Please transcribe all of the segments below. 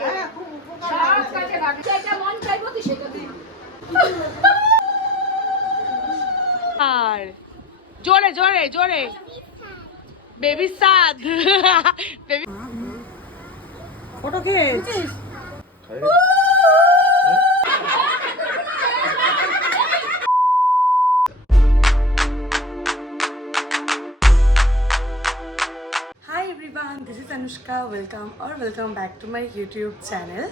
আর জোরে জোরে জোরে বেবি সাদ বেবি ফটো খেয়েছিস Hi everyone, this is Anushka. Welcome back to my YouTube channel.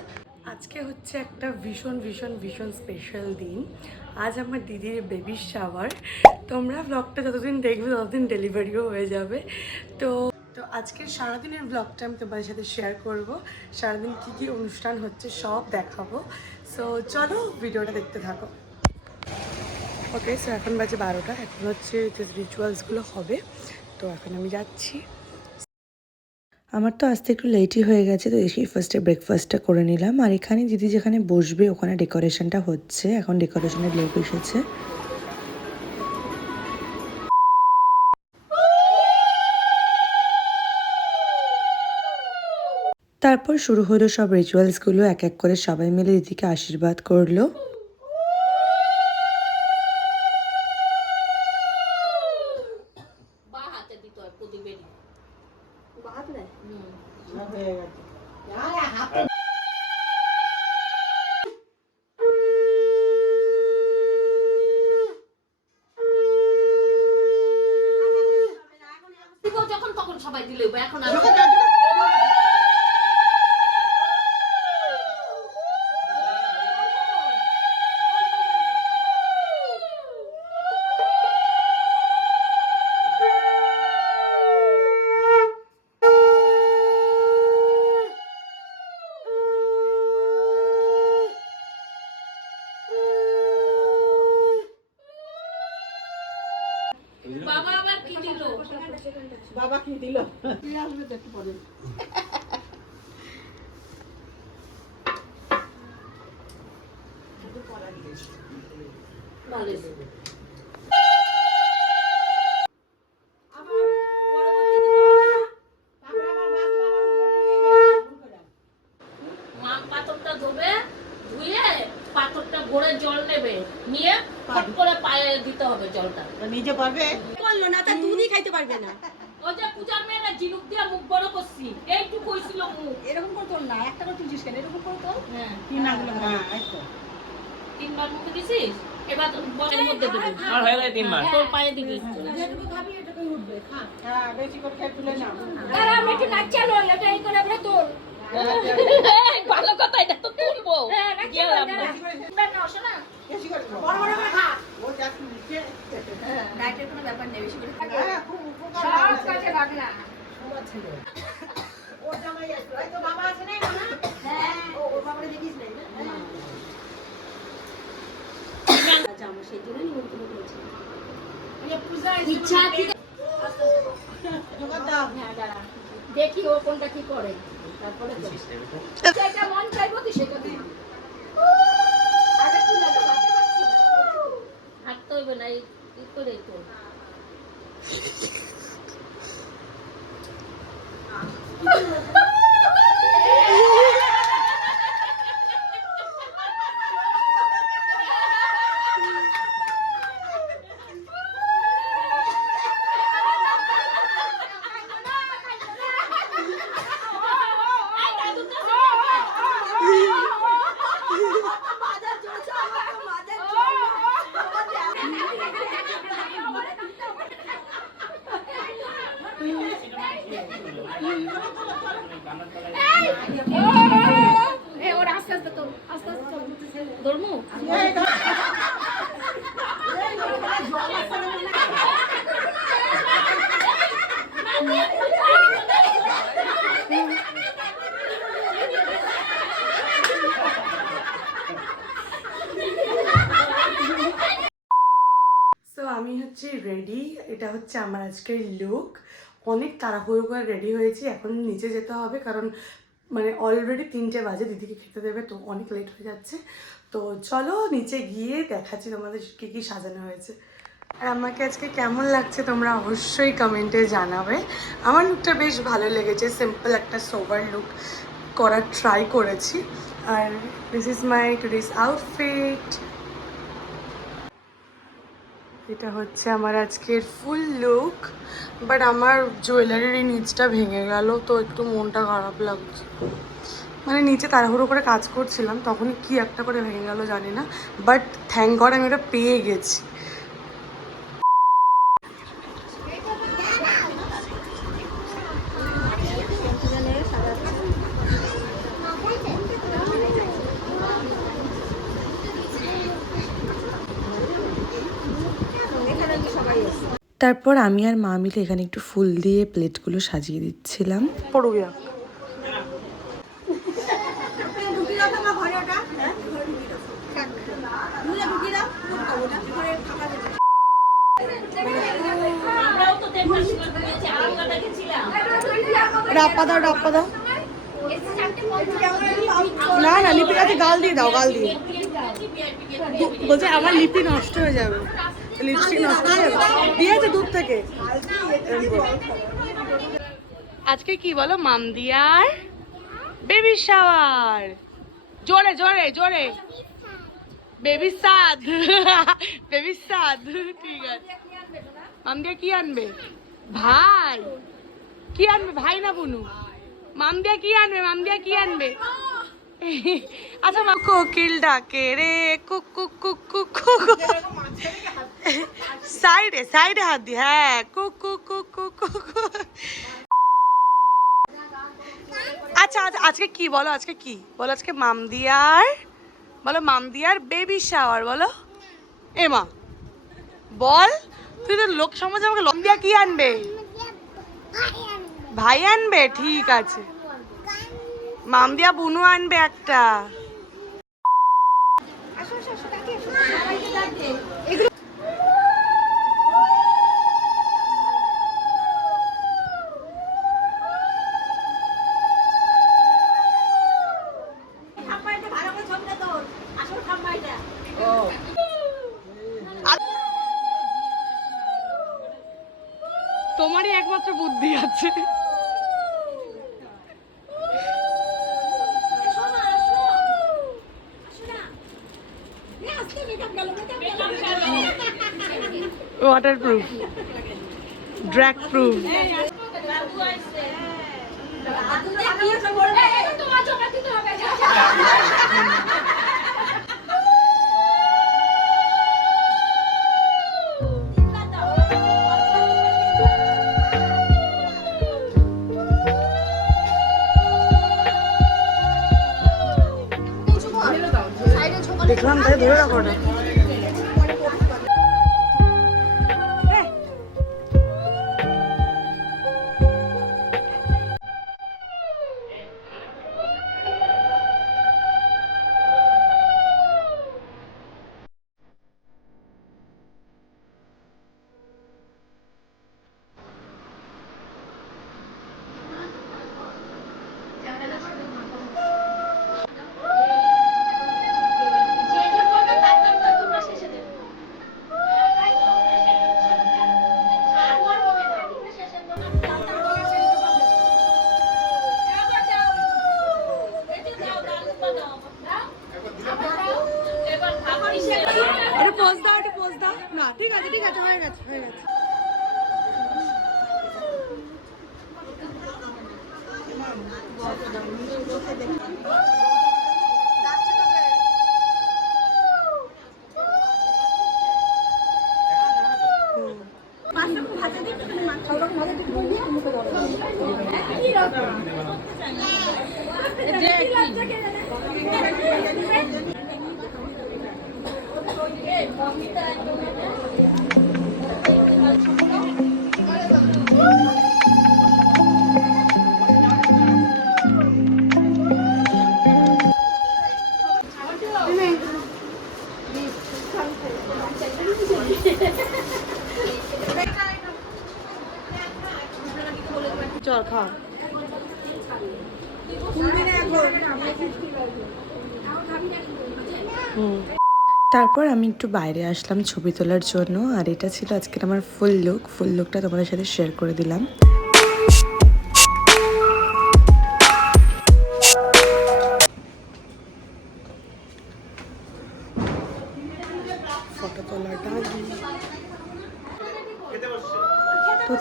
আজকে হচ্ছে একটা ভীষণ ভীষণ ভীষণ স্পেশাল দিন। আজ আমার দিদির বেবি শাওয়ার। তোমরা ব্লগটা যতদিন দেখবে ততদিন ডেলিভারিও হয়ে যাবে। তো আজকের সারাদিনের ব্লগটা আমি তোমাদের সাথে শেয়ার করব। সারাদিন কী কী অনুষ্ঠান হচ্ছে সব দেখাবো। সো চলো ভিডিওটা দেখতে থাকো। ওকে, সো এখন বাজে 12টা। এখন হচ্ছে যে রিচুয়ালসগুলো হবে, তো এখন আমি যাচ্ছি। আমার তো আসতে একটু লেটই হয়ে গেছে, তো এসেই ফার্স্টে ব্রেকফাস্টটা করে নিলাম। আর এখানে দিদি যেখানে বসবে ওখানে ডেকোরেশনটা হচ্ছে, এখন ডেকোরেশনের লোক এসেছে। তারপর শুরু হলো সব রিচুয়ালসগুলো, এক এক করে সবাই মিলে দিদিকে আশীর্বাদ করলো। যখন তখন সবাই দিলে এখন বাবা আবার কি দিল? বাবা কি দিল? তুই আসবে দেখতে পড়ে। ভালো আছে। পাথরটা ধোবে, ধুয়ে পাথরটা ভরে জল নেবে, নিয়ে ফট করে পায়ে দিতে হবে জলটা। নিজে পারবে? বললো না, তা দুধই খাইতে পারবে না। ও যে পূজার মেয়ে না, ঝিনুক দিয়ে মুখ বড় করছি, এইটুকু হইছিল মুখ। এরকম করে তোল না, একটা করে তুলছিস কেন? এরকম করে তোল। হ্যাঁ, তিন আঙ্গুল। হ্যাঁ, এই তো। তিনবার মুখে দিছিস, এবার বলের মধ্যে দিবি। আর হয়ে গেছে তিনবার। তোর পায়ে দিবি। যেটুকু খাবি এটুকুই উঠবে। খা। হ্যাঁ, বেশি করে খেয়ে তুলে নাও। আর আমি একটু নাচালো, এটা এই করে আমরা তোল। ভালো কথা, এটা তো তুলবো। হ্যাঁ, গেলাম না। না আসে না। বেশি করে খাও। বড় বড় করে খা। ও যাচ্ছে নিচে। হ্যাঁ, ডায়েটের কোনো ব্যাপার নেই, বেশি করে খা। হ্যাঁ, খুব উপকার সব আছে। কাজে লাগ না। আমার ছেলে। ওর জামাই আছে। এই তো বাবা আছে না মামা? হ্যাঁ। ও ওর বাবারে দেখিস নাই না? হ্যাঁ। জামা সেই জন্য নিমন্ত্রণ করেছি। এই পূজা ইচ্ছা কি জোগাড় দাও। হ্যাঁ, দাঁড়া। দেখি ও কোনটা কি করে, তারপরে তো যেটা মন চাইবো তুই সেটা দিবি। আগে তুই না হাঁটতে পারছিস না, হাঁটতে হবে না, এই করেই তো। আমি হচ্ছে রেডি। এটা হচ্ছে আমার আজকের লুক। অনেক তাড়াহুড়ো করে রেডি হয়েছি, এখন নিচে যেতে হবে কারণ মানে অলরেডি 3টে বাজে, দিদিকে খেতে দেবে, তো অনেক লেট হয়ে যাচ্ছে। তো চলো নিচে গিয়ে দেখাচ্ছি তোমাদের কী কী সাজানো হয়েছে। আর আমাকে আজকে কেমন লাগছে তোমরা অবশ্যই কমেন্টে জানাবে। আমার লুকটা বেশ ভালো লেগেছে, সিম্পল একটা সোবার লুক, করার ট্রাই করেছি। আর this is my today's outfit. এটা হচ্ছে আমার আজকের ফুল লুক। বাট আমার জুয়েলারির এই নিচটা ভেঙে গেল, তো একটু মনটা খারাপ লাগছে। মানে নিচে তাড়াহুড়ো করে কাজ করছিলাম, তখনই কি একটা করে ভেঙে গেল জানি না। বাট থ্যাংক গড আমি এটা পেয়ে গেছি। তারপর আমি আর মা মিলে এখানে একটু ফুল দিয়ে প্লেটগুলো সাজিয়ে দিচ্ছিলাম। পড়ুয়া ডাপ্পা দাও, ডাপ্পা দাও। না না, লিপির কাছে গাল দিয়ে দাও, গাল দিয়ে। বলছে আমার লিপি নষ্ট হয়ে যাবে, লিপস্টিক নষ্ট হয়ে যাবে। দিয়েছে দূর থেকে। আজকে কি বলো, মামদিয়ার বেবি শাওয়ার। জোরে জোরে জোরে। বেবি সাদ, বেবি সাদ। ঠিক আছে। মামদিয়া কি আনবে? ভাই কি আনবে? ভাই না বুনু? মামদিয়া কি আনবে? মামদিয়া কি আনবে? আচ্ছা মা, কোকিল ডাকে রে, cook cook cook cook cook. সাইডে সাইডে হাত দি। হ্যাঁ, cook cook cook cook cook. আচ্ছা আচ্ছা, আজকে কি বলো, আজকে কি বলো? আজকে মামদিয়ার, বলো মামদিয়ার বেবি শাওয়ার বলো। এমা বল, তুই তো লোক সমাজে আমাকে লম্বিয়া কি আনবে? ভাই আনবে? ঠিক আছে, মামদিয়া বুনু আনবে একটা। তোমারই একমাত্র বুদ্ধি আছে। Waterproof, drag proof. দেখলাম তাই ধরে রাখো না। ঠিক আছে ঠিক আছে, হয়ে গেছে হয়ে গেছে। চল খা। তারপর আমি একটু বাইরে আসলাম ছবি তোলার জন্য। আর এটা ছিল আজকের আমার ফুল লুক। ফুল লুকটা তোমাদের সাথে শেয়ার করে দিলাম।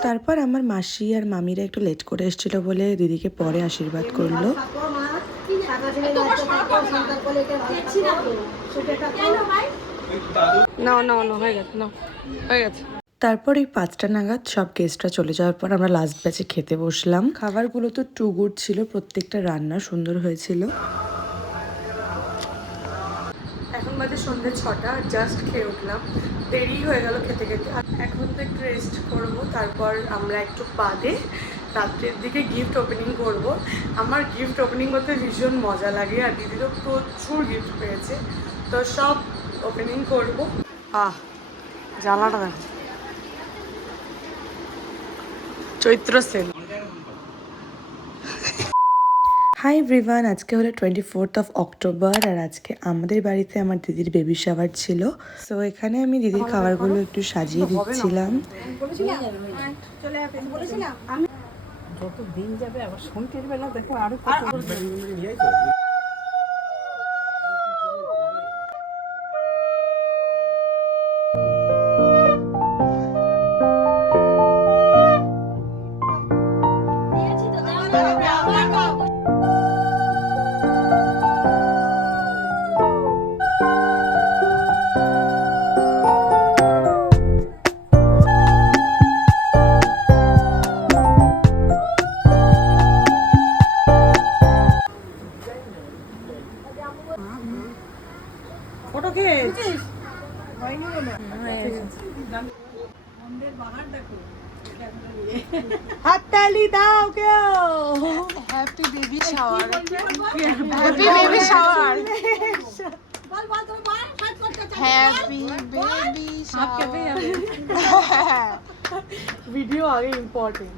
তারপর আমার মাসি আর মামিরা একটু লেট করে এসেছিল বলে দিদিকে পরে আশীর্বাদ করলো। তারপর এই 5টা নাগাদ সব গেস্টরা চলে যাওয়ার পর আমরা লাস্ট ব্যাচে খেতে বসলাম। খাবারগুলো তো টু গুড ছিল, প্রত্যেকটা রান্না সুন্দর হয়েছিল। এখন বাজে সন্ধ্যে 6টা, জাস্ট খেয়ে উঠলাম, দেরি হয়ে গেল খেতে খেতে। এখন তো একটু রেস্ট করবো, তারপর আমরা একটু বাদে রাত্রের দিকে গিফট ওপেনিং করব। আমার গিফট ওপেনিং করতে ভীষণ মজা লাগে, আর দিদিরও প্রচুর গিফট পেয়েছে, তো সব ওপেনিং করবো। জানলাটা দেখো, চৈত্র সেল। হাই এভরিওয়ান, আজকে হলো 24th অক্টোবর, আর আজকে আমাদের বাড়িতে আমার দিদির বেবি শাওয়ার ছিল। সো এখানে আমি দিদির খাবারগুলো একটু সাজিয়ে দিচ্ছিলাম। যত দিন যাবে আবার সন্ধ্যের বেলা দেখো আরো ফটো খেয়েছিস হাততালি দাও কেউ। Happy baby shower, happy baby shower, happy baby shower. Video আগে ইম্পর্টেন্ট।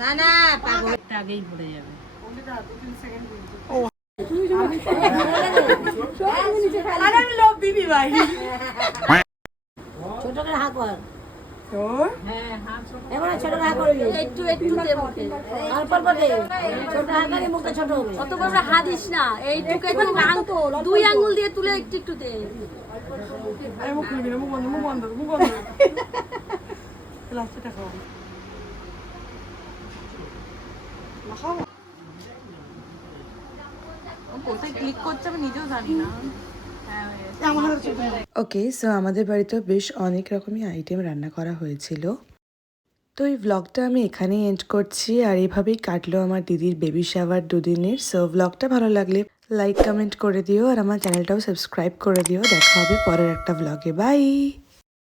না না পাগলটা আগেই পড়ে যাবে। ছোট করে হাঁ কর, এবারে ছোট হাঁ করবি, একটু একটু দে মুখে, অল্প অল্প দে, ছোট হাঁ করে মুখে ছোট হবে, অত বড় হাত দিস না, এইটুকু একটু আঙ্গুল, 2 আঙ্গুল দিয়ে তুলে একটু একটু দে। মুখ খুলবি না, মুখ বন্ধ, মুখ বন্ধ, মুখ বন্ধ। লাস্টটা খাও। কোথায় ক্লিক করছে আমি নিজেও জানি না। ওকে, সো আমাদের বাড়িতেও বেশ অনেক রকমই আইটেম রান্না করা হয়েছিল। তো এই ব্লগটা আমি এখানেই এন্ড করছি, আর এইভাবেই কাটলো আমার দিদির বেবি শাওয়ার 2 দিনের। সো ব্লগটা ভালো লাগলে লাইক কমেন্ট করে দিও, আর আমার চ্যানেলটাও সাবস্ক্রাইব করে দিও। দেখা হবে পরের একটা ব্লগে, বাই।